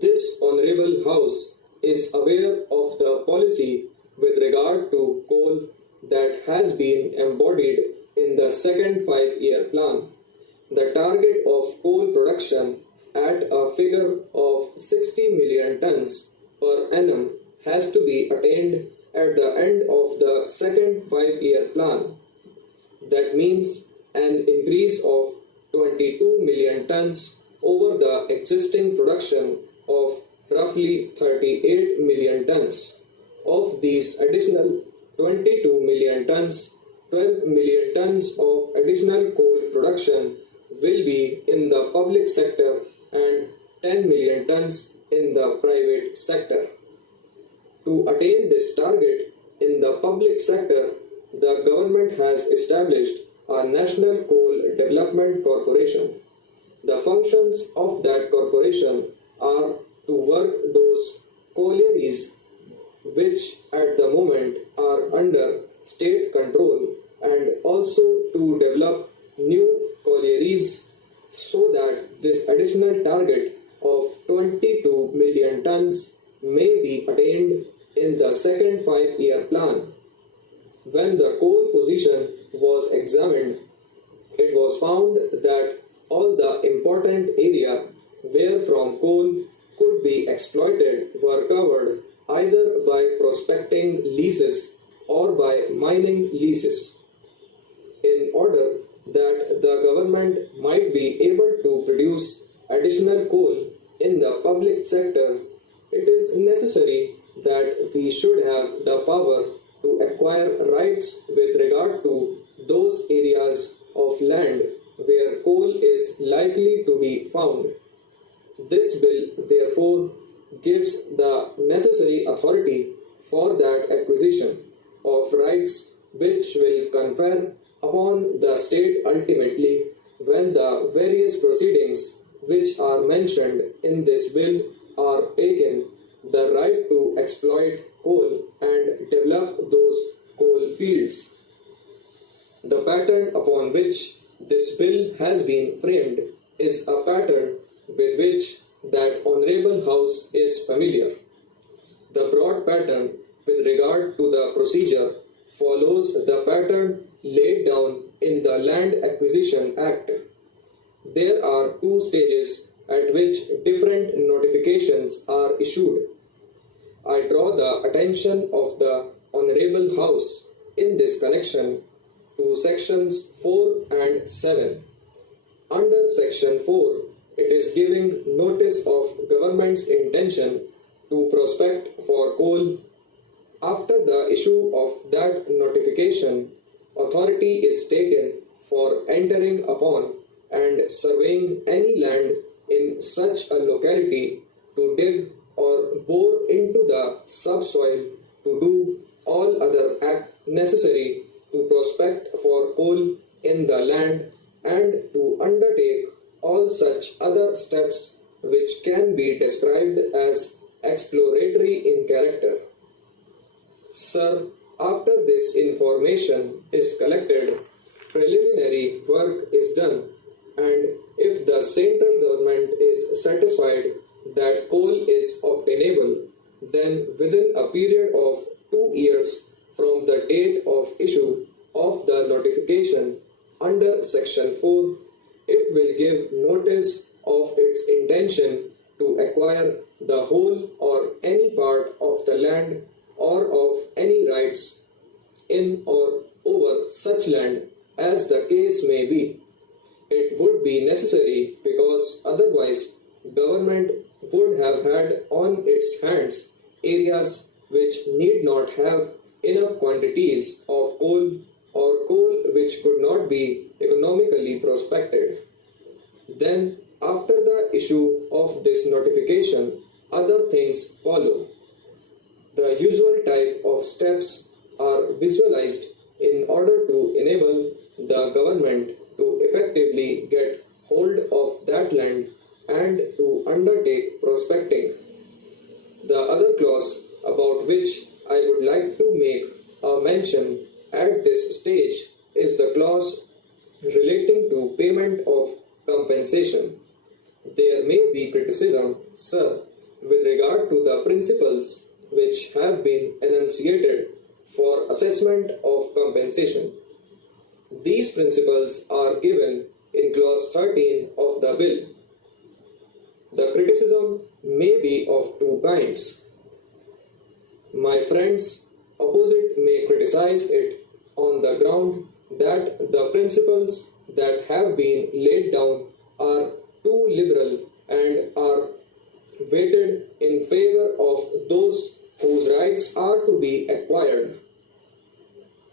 This Honorable House is aware of the policy with regard to coal that has been embodied in the second five-year plan. The target of coal production at a figure of 60 million tons per annum has to be attained at the end of the second five-year plan. That means an increase of 22 million tons over the existing production of roughly 38 million tons. Of these additional 22 million tons, 12 million tons of additional coal production will be in the public sector and 10 million tons in the private sector. To attain this target in the public sector, the government has established a National Coal Development Corporation. The functions of that corporation are to work those collieries which at the moment are under state control and also to develop new collieries so that this additional target of 22 million tons may be attained in the second five-year plan. When the coal position was examined, it was found that all the important area wherefrom coal could be exploited were covered either by prospecting leases or by mining leases. In order that the government might be able to produce additional coal in the public sector, it is necessary that we should have the power to acquire rights with regard to those areas of land where coal is likely to be found. This bill, therefore, gives the necessary authority for that acquisition of rights which will confer upon the state ultimately when the various proceedings which are mentioned in this bill are taken, the right to exploit coal and develop those coal fields. The pattern upon which this bill has been framed is a pattern with which that Honorable House is familiar. The broad pattern with regard to the procedure follows the pattern laid down in the Land Acquisition Act. There are two stages at which different notifications are issued. I draw the attention of the Honorable House in this connection to sections 4 and 7. Under section 4, it is giving notice of government's intention to prospect for coal. After the issue of that notification, authority is taken for entering upon and surveying any land in such a locality to dig or bore into the subsoil to do all other act necessary to prospect for coal in the land and to undertake all such other steps which can be described as exploratory in character. Sir, after this information is collected, preliminary work is done, and if the central government is satisfied that coal is obtainable, then within a period of 2 years from the date of issue of the notification under section 4, it will give notice of its intention to acquire the whole or any part of the land or of any rights in or over such land as the case may be. It would be necessary because otherwise government would have had on its hands areas which need not have enough quantities of coal or coal which could not be economically prospected. Then, after the issue of this notification, other things follow. The usual type of steps are visualized in order to enable the government to effectively get hold of that land and to undertake prospecting. The other clause about which I would like to make a mention at this stage is the clause relating to payment of compensation. There may be criticism, sir, with regard to the principles which have been enunciated for assessment of compensation. These principles are given in clause 13 of the bill. The criticism may be of two kinds. My friends opposite may criticize it on the ground that the principles that have been laid down are too liberal and are weighted in favor of those whose rights are to be acquired.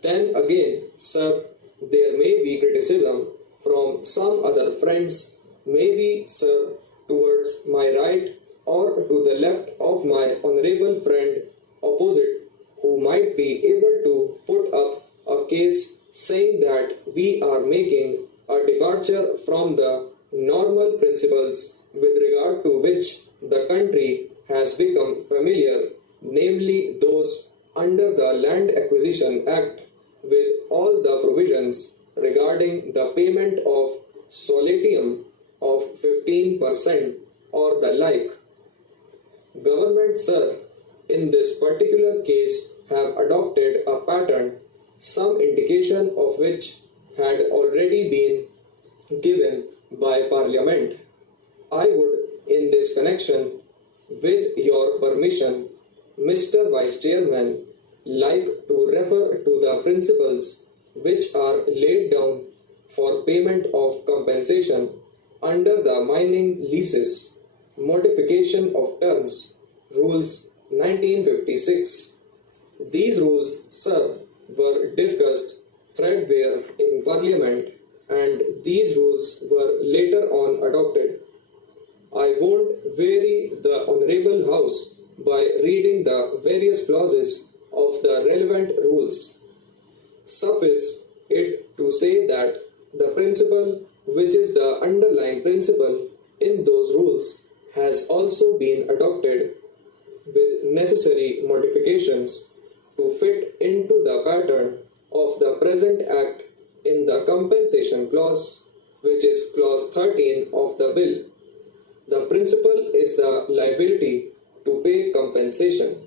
Then again, sir, there may be criticism from some other friends, maybe, sir, towards my right or to the left of my honorable friend opposite, who might be able to put up a case saying that we are making a departure from the normal principles with regard to which the country has become familiar, namely those under the Land Acquisition Act, with all the provisions regarding the payment of solatium of 15% or the like. Government, sir, in this particular case have adopted a pattern, some indication of which had already been given by Parliament. I would, in this connection, with your permission, Mr. Vice Chairman, like to refer to the principles which are laid down for payment of compensation under the Mining Leases, Modification of Terms, Rules 1956. These rules, sir, were discussed threadbare in Parliament, and these rules were later on adopted. I won't weary the Honourable House by reading the various clauses of the relevant rules. Suffice it to say that the principle, which is the underlying principle in those rules, has also been adopted with necessary modifications to fit into the pattern of the present Act in the compensation clause, which is clause 13 of the bill. The principle is the liability to pay compensation.